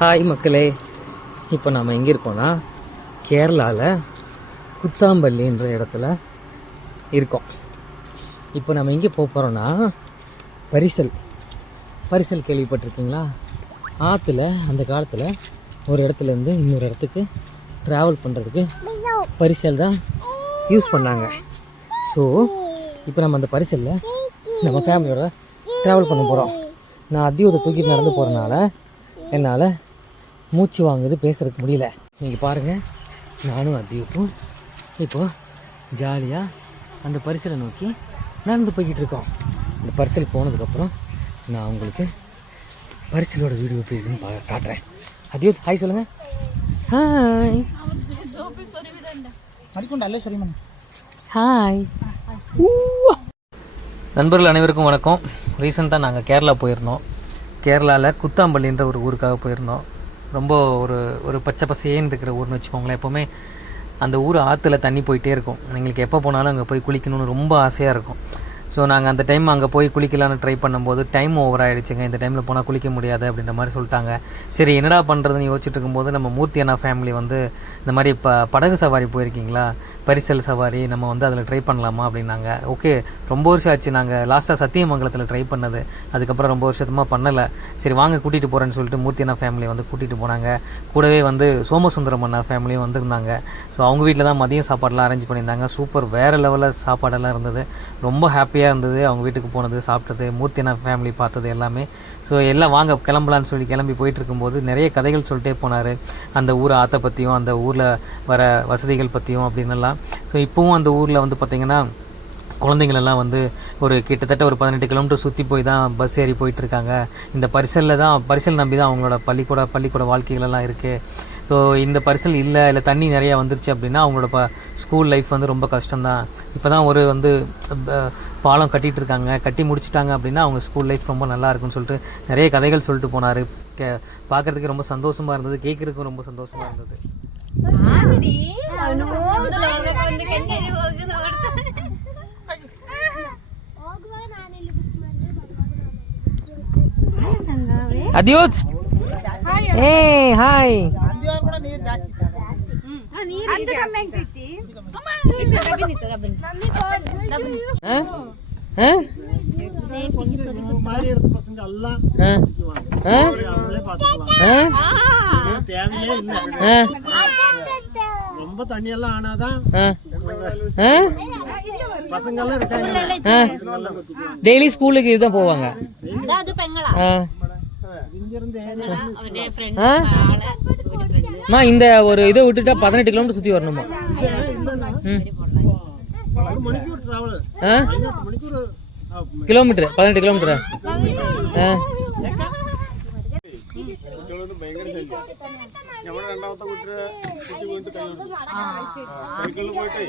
Hi மக்களே, இப்போ நம்ம எங்கே இருக்கோன்னா கேரளாவில் குத்தாம்பள்ளின்ற இடத்துல இருக்கோம். இப்போ நம்ம எங்கே போக போகிறோன்னா பரிசல் கேள்விப்பட்டிருக்கீங்களா? ஆற்றுல அந்த காலத்தில் ஒரு இடத்துலேருந்து இன்னொரு இடத்துக்கு ட்ராவல் பண்ணுறதுக்கு பரிசல் தான் யூஸ் பண்ணாங்க. ஸோ இப்போ நம்ம அந்த பரிசலில் நம்ம ஃபேமிலியோட ட்ராவல் பண்ண போகிறோம். நான் அத்தியூரை தூக்கிட்டு நடந்து போகிறனால என்னால் மூச்சு வாங்குது, பேசுறதுக்கு முடியல. நீங்கள் பாருங்கள், நானும் அத்தியூப்பும் இப்போது ஜாலியாக அந்த பரிசலை நோக்கி நடந்து போய்கிட்டு இருக்கோம். இந்த பரிசல் போனதுக்கப்புறம் நான் உங்களுக்கு பரிசலோட வீடியோ எப்படி இருக்குன்னு காட்டுறேன். அத்தியூத் ஹாய் சொல்லுங்கள். Hi hi. நண்பர்கள் அனைவருக்கும் வணக்கம். ரீசெண்டாக நாங்கள் கேரளா போயிருந்தோம். கேரளாவில் குத்தாம்பள்ளின்ற ஒரு ஊருக்காக போயிருந்தோம். ரொம்ப ஒரு பச்சை பசேன்னு இருக்கிற ஊர்னு வச்சுக்கோங்களேன். எப்போவுமே அந்த ஊர் ஆற்றுல தண்ணி போயிட்டே இருக்கும். எங்களுக்கு எப்போ போனாலும் அங்கே போய் குளிக்கணும்னு ரொம்ப ஆசையாக இருக்கும். ஸோ நாங்கள் அந்த டைம் அங்கே போய் குளிக்கலான்னு ட்ரை பண்ணும்போது டைம் ஓவர் ஆகிடுச்சுங்க. இந்த டைமில் போனால் குளிக்க முடியாது அப்படின்ற மாதிரி சொல்லிட்டாங்க. சரி என்னடா பண்ணுறதுன்னு யோசிச்சுட்டு இருக்கும்போது நம்ம மூர்த்தி அண்ணா ஃபேமிலி வந்து இந்த மாதிரி படகு சவாரி போயிருக்கீங்களா, பரிசல் சவாரி, நம்ம வந்து அதில் ட்ரை பண்ணலாமா அப்படின்னாங்க. ஓகே, ரொம்ப வருஷம் ஆச்சு நாங்கள் லாஸ்ட்டாக சத்தியமங்கலத்தில் ட்ரை பண்ணது. அதுக்கப்புறம் ரொம்ப வருஷமாக பண்ணலை. சரி வாங்க கூட்டிகிட்டு போகிறேன்னு சொல்லிட்டு மூர்த்தி அண்ணா ஃபேமிலி வந்து கூட்டிகிட்டு போனாங்க. கூடவே வந்து சோமசுந்தரம் அண்ணா ஃபேமிலியும் வந்திருந்தாங்க. ஸோ அவங்க வீட்டில் தான் மதியம் சாப்பாடெலாம் அரேஞ்ச் பண்ணியிருந்தாங்க. சூப்பர், வேறு லெவலில் சாப்பாடெல்லாம் இருந்தது. ரொம்ப ஹாப்பியாக இருந்தது அவங்க வீட்டுக்கு போனது, சாப்பிட்டது, மூர்த்தி அண்ணா ஃபேமிலி பார்த்தது எல்லாமே. ஸோ எல்லாம் வாங்க கிளம்பலான்னு சொல்லி கிளம்பி போயிட்டு இருக்கும்போது நிறைய கதைகள் சொல்லிட்டே போனார். அந்த ஊர் ஆற்றை பற்றியும் அந்த ஊரில் வர வசதிகள் பற்றியும் அப்படின்னுலாம். ஸோ இப்போவும் அந்த ஊரில் வந்து பார்த்திங்கன்னா குழந்தைங்களெல்லாம் வந்து கிட்டத்தட்ட ஒரு 18 கிலோமீட்டர் சுற்றி போய் தான் பஸ் ஏறி போயிட்டுருக்காங்க. இந்த பரிசல் நம்பி தான் அவங்களோட பள்ளிக்கூட வாழ்க்கைகளெல்லாம் இருக்குது. ஸோ இந்த பரிசல் இல்லை தண்ணி நிறையா வந்துருச்சு அப்படின்னா அவங்களோட ஸ்கூல் லைஃப் வந்து ரொம்ப கஷ்டம்தான். இப்போ தான் வந்து பாலம் கட்டிகிட்டு இருக்காங்க, கட்டி முடிச்சுட்டாங்க அப்படின்னா அவங்க ஸ்கூல் லைஃப் ரொம்ப நல்லா இருக்குன்னு சொல்லிட்டு நிறைய கதைகள் சொல்லிட்டு போனார். பார்க்குறதுக்கு ரொம்ப சந்தோஷமாக இருந்தது, கேட்குறதுக்கும் ரொம்ப சந்தோஷமாக இருந்தது. ಅದ್ಯೋತ್ ಏ ಹಾಯ್ ரொம்ப தண்ணி எல்லாம் ஆனாதான் டெய்லி ஸ்கூலுக்கு இதுதான் போவாங்க. இந்த ஒரு இதை விட்டுட்டா 18 கிலோமீட்டர் சுத்தி வரணுமா? Kilometre 18 kilometre. രണ്ടാമത്തെ സൈക്കിളിൽ പോയിട്ട്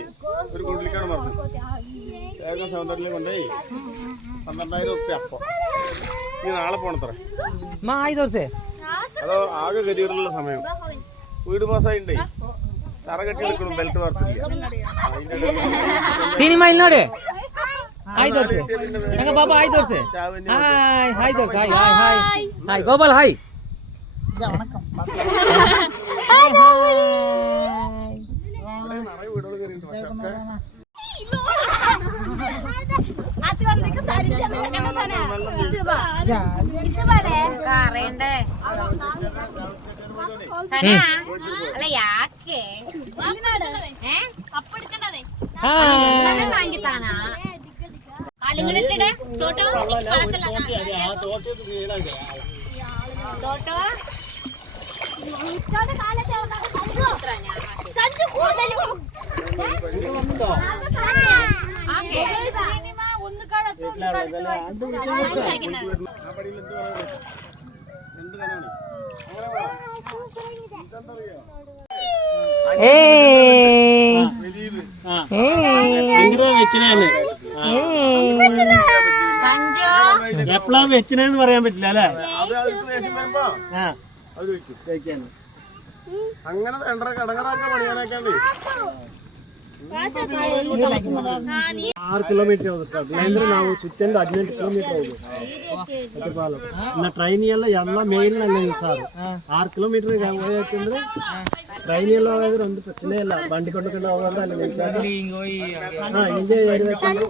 ഒരു കുണ്ടിലേക്കാണ് പറഞ്ഞത്. ഏകം സൗന്ദര്യം കൊണ്ടേ 12,000 റുപ്യ. അപ്പം ഇനി നാളെ പോണത്രേ. അതോ ആകെ ഗതിയുള്ള സമയം വീട് പാസ്സായിണ്ടേ തറ കെട്ടി എടുക്കണം, ബെൽറ്റ് വാർത്തില്ല. സിനിമ ഇന്നോട് ಹಾಯ್ ತೋರ್ಸಿ ಹೆಂಗ ಬಾಬಾ, ಹಾಯ್ ತೋರ್ಸಿ. ಹಾಯ್ ತೋರ್ಸಿ. Hi Gopal, hi. എപ്പോഴാ വെച്ചിനെന്ന് പറയാൻ പറ്റില്ല അല്ലേ? അങ്ങനെ കടങ്ങറാക്കാൻ പണിയാനാക്കാണ്ട് 6 ಕಿಲೋಮೀಟರ್ ಹೋಗುದು ಸರ್ ಅಂದ್ರೆ ನಾವು ಸುತ್ತಂದು 18 ಕಿಲೋಮೀಟರ್ ಹೋಗುದು ಪಾಲು ಇನ್ನು ಟ್ರೈನ್ ಎಲ್ಲ ಮೇಲಿನಲ್ಲಿ ಸರ್ 6 ಕಿಲೋಮೀಟರ್ ಹೋಗಬೇಕಂದ್ರೆ ಟ್ರೈನ್ ಎಲ್ಲ ಹೋಗಿದ್ರೆ ಒಂದು ಪ್ರಶ್ನೆ ಇಲ್ಲ ಬಂಡಿ ಕೊಂಡುಕೊಂಡು ಹೋಗೋದು ಅಲ್ಲಿ ಹಿಂಗೆ ಏರ್ಬೇಕಂದ್ರೆ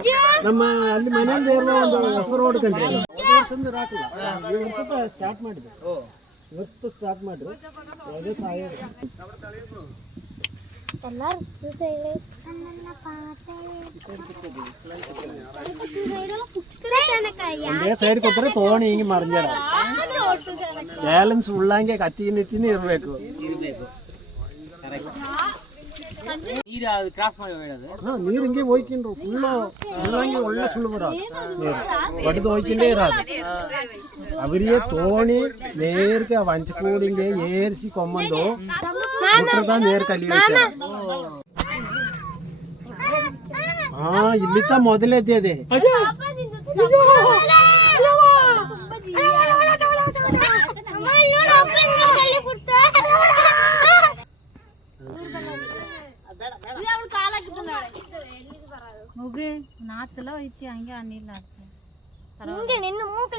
ನಮ್ಮ ಅಲ್ಲಿ ಮನೆಯಿಂದ ಏರುವ ಒಂದು ಹೊಸ ರೋಡ್ ಕಂಡಿದೆ ಹಾಕಲ್ಲ ಇವತ್ತು ಸ್ಟಾರ್ಟ್ ಮಾಡಿದೆ ಇವತ್ತು ಸ್ಟಾರ್ಟ್ ಮಾಡಿದ್ರು ಅದೇ ಸಾಯೋದು ಒಂದೇ ಸೈಡ್ ಕೊಟ್ಟರೆ ತೋಣಿ ಹಿಂಗೆ ಮറിஞ்ಜಾಡ ಬ್ಯಾಲೆನ್ಸ್ ಉಳ್ಳಂಗೆ ಕತ್ತಿ ನಿತ್ತಿನ ಇರಬೇಕು ನೀರು ಹಿಂಗೆ ಹೋಯ್ಕಿನ್ರು ಫುಲ್ಲು ಉಳ್ಳಂಗೆ ಒಳ್ಳೆ ಸುಳ್ಳು ಬರ ನೀರು ಒಡೆದು ಹೋಯ್ಕಿಂಡೇ ಇರೋದು ಅವರಿಗೆ ತೋಣಿ ನೇರ್ಗೆ ವಂಚಕೂಡಿ ಹಿಂಗೆ ಏರಿಸಿ ಕೊಂಬಂದು ಬಿಟ್ರದ ನೇರ್ ಕಲಿಯ ಇಲ್ಲಿತ್ತ ಮೊದಲೇದ್ದೆ ಅದೇ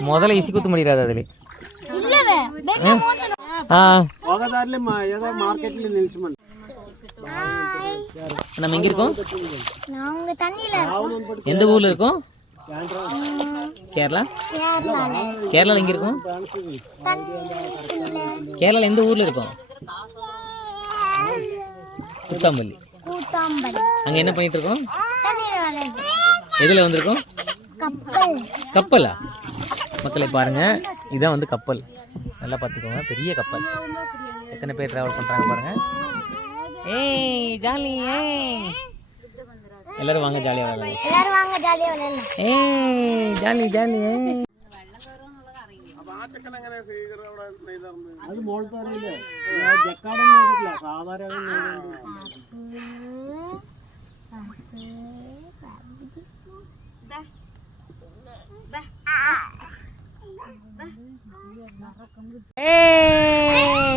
ಮೊದಲ ಇಸಿ ಕೂತು ಮಾಡಿರೋದು ಅದಲ್ಲಿ ಹೋಗೋದಾರ್ಲಿ ஏதோ மார்க்கெட்ல நில்ச்சுமன் நம்ம எங்க இருக்கோம் எந்த ஊர்ல இருக்கோம் கேரளா கேரளால எங்க இருக்கோம் கேரளால எந்த ஊர்ல இருக்கோம் கூத்தாம்பள்ளி அங்க என்ன பண்ணிட்டு இருக்கோம் எதுல வந்திருக்கோம் கப்பலா மக்களை பாருங்க இதான் வந்து கப்பல் நல்லா பார்த்துக்கோங்க பெரிய கப்பல் எத்தனை பேர் டிராவல் பண்றாங்க பாருங்க ஏய் ஜாலி ஏய் எல்லாரும் வாங்க ஜாலியா விளையாடலாம் ஏய் ஜாலி ஜாலி ஏய் അത് മോളത്തെ അറിയില്ലേ ജക്കാടൊന്നും ചെയ്തിട്ടില്ല സാധാരണ Hey!